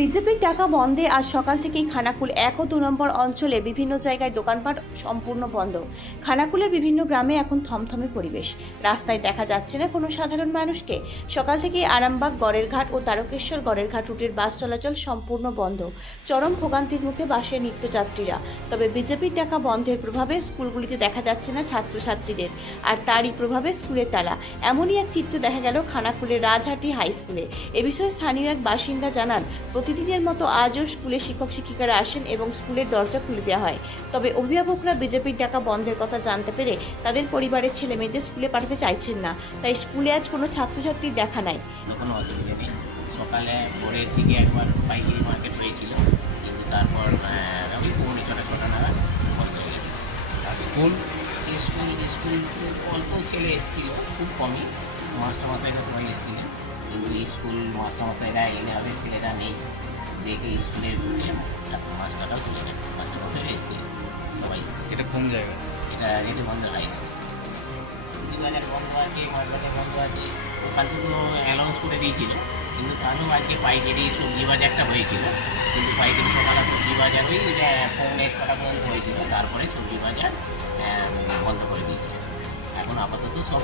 বিজেপির টাকা বন্ধে আজ সকাল থেকেই খানাকুল এক ও দু নম্বর অঞ্চলে বিভিন্ন জায়গায় দোকানপাট সম্পূর্ণ বন্ধ। খানাকুলের বিভিন্ন গ্রামে এখন থমথমে পরিবেশ। রাস্তায় দেখা যাচ্ছে না কোনো সাধারণ মানুষকে। সকাল থেকেই আরামবাগ গড়ের ঘাট ও তারকেশ্বর গড়ের ঘাট রুটের বাস চলাচল সম্পূর্ণ বন্ধ। চরম ভোগান্তির মুখে বাসে নিত্যযাত্রীরা তবে বিজেপির টাকা বন্ধের প্রভাবে স্কুলগুলিতে দেখা যাচ্ছে না ছাত্রছাত্রীদের। আর তারই প্রভাবে স্কুলের তালা। এমনই এক চিত্র দেখা গেল খানাকুলের রাজহাটি হাই স্কুলে এ বিষয়ে স্থানীয় এক বাসিন্দা জানান প্রতিদিনের মতো আজও স্কুলে শিক্ষক শিক্ষিকারা আসেন এবং স্কুলের দরজা খুলে দেওয়া হয়। তবে অভিভাবকরা বিজেপির ডাকা বন্ধের কথা জানতে পেরে তাদের পরিবারের ছেলে মেয়েদের স্কুলে পাঠাতে চাইছেন না। তাই স্কুলে আজ কোনো ছাত্রছাত্রীর দেখা নাই। কোনো অসুবিধা নেই। সকালে ভোরের দিকে একবার পাইকারি মার্কেট হয়েছিল। কিন্তু তারপর ওই পৌনে ছটা ছটা নাগাদ বন্ধ হয়ে গেছে। আর স্কুল স্কুল স্কুল অল্প ছেলে এসেছিল, খুব কমই। মাস্টারমশাইরা সবাই এসেছিলেন। কিন্তু স্কুল মাস্টারমশাইরা এলে হবে ছেলেরা নেই। দেখে স্কুলের ছাত্র মাস্টাররাও চলে গেছে। মাস্টারমশাইরা এসেছিল সবাই এটা কোন জায়গা? এটা যেটি বন্ধ হাই স্কুল বাজার বন্ধ আছে বন্ধ আছে। ওখান করে দিয়েছিল। কিন্তু তাহলেও আজকে পাইকারি সবজি বাজারটা হয়েছিল। কিন্তু পাইকারি সকালে সবজি বাজার ওই যে পৌনে ছটা পর্যন্ত হয়েছিল। তারপরে সবজি বাজার বন্ধ করে দিয়েছে। এখন আপাতত সব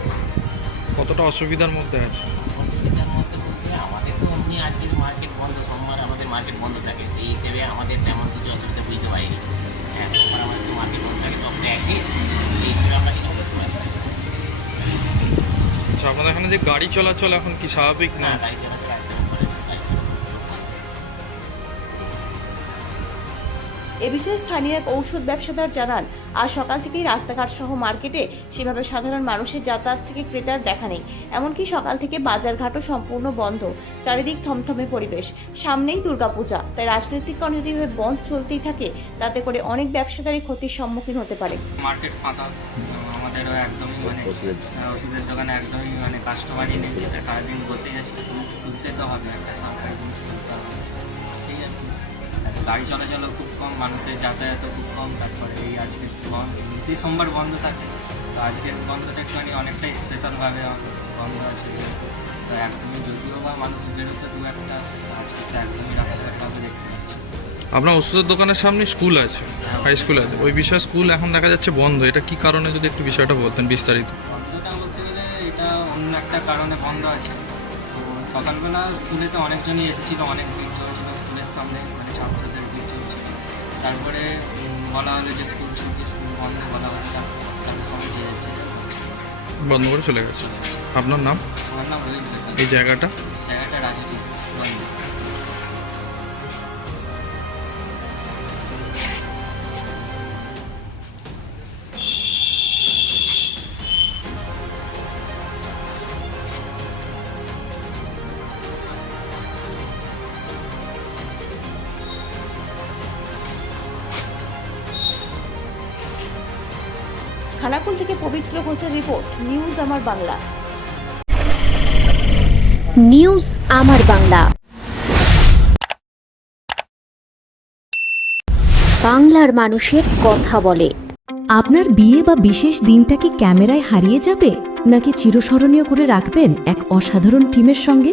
কতটা অসুবিধার মধ্যে আছে? অসুবিধার মধ্যে বলতে আমাদের তো এমনি আজকে মার্কেট বন্ধ সোমবার আমাদের মার্কেট বন্ধ থাকে সেই হিসেবে আমাদের তেমন কিছু অসুবিধা বুঝতে পারিনি হ্যাঁ সোমবার আমাদের তো মার্কেট বন্ধ থাকে সপ্তাহে একদিন সেই হিসেবে আমরা কিছু করতে পারি আপনাদের এখানে যে গাড়ি চলাচল এখন কি স্বাভাবিক না? গাড়ি চালাতে এ বিষয়ে স্থানীয় এক ঔষধ ব্যবসাদার জানান আজ সকাল থেকেই রাস্তাঘাট সহ মার্কেটে সেভাবে সাধারণ মানুষের যাতায়াত থেকে ক্রেতার দেখা নেই। এমনকি সকাল থেকে বাজারঘাটও সম্পূর্ণ বন্ধ। চারিদিক থমথমে পরিবেশ। সামনেই দুর্গাপূজা। তাই রাজনৈতিক কারণে যদি বন্ধ চলতেই থাকে। তাতে করে অনেক ব্যবসাদারই ক্ষতির সম্মুখীন হতে পারে। মার্কেট ফাঁকা। আমাদেরও একদমই মানে ওষুধের দোকানে একদমই মানে কাস্টমারই নেই। সারাদিন বসে আছি। খুলতে তো হবে একটা সরকারি জিনিস খুলতে হবে। গাড়ি চলাচলও খুব কম মানুষের যাতায়াতও খুব কম তারপরে এই আজকে বন্ধ এমনিতেই সোমবার বন্ধ থাকে। তো আজকের বন্ধটা একটুখানি অনেকটাই স্পেশালভাবে বন্ধ আছে তো একদমই যদিও বা মানুষ বেরোতে দু একটা আজকে তো একদমই রাস্তাঘাট কাউকে দেখতে পাচ্ছি আপনার ওষুধের দোকানের সামনে স্কুল আছে হাই স্কুল আছে। ওই বিষয়ে স্কুল এখন দেখা যাচ্ছে বন্ধ এটা কি কারণে যদি একটু বিষয়টা বলতেন বিস্তারিত? বন্ধটা বলতে গেলে এটা অন্য একটা কারণে বন্ধ আছে। সকালবেলা স্কুলে তো অনেকজনই এসেছিল অনেক ভিড় চলেছিল স্কুলের সামনে মানে ছাত্রদের ভিড় চলছিল। তারপরে বলা হলো যে স্কুল ছুটি স্কুল বন্ধ বলা হলো তারপরে সবাই যে যাচ্ছে বন্ধ করে চলে গেছে? আপনার নাম? আমার নাম এই জায়গাটা? জায়গাটা রাজনীতি খানাকুল থেকে পবিত্র ঘোষের রিপোর্ট নিউজ আমার বাংলা। নিউজ আমার বাংলা। বাংলার মানুষের কথা বলে। আপনার বিয়ে বা বিশেষ দিনটা কি ক্যামেরায় হারিয়ে যাবে নাকি চিরস্মরণীয় করে রাখবেন এক অসাধারণ টিমের সঙ্গে?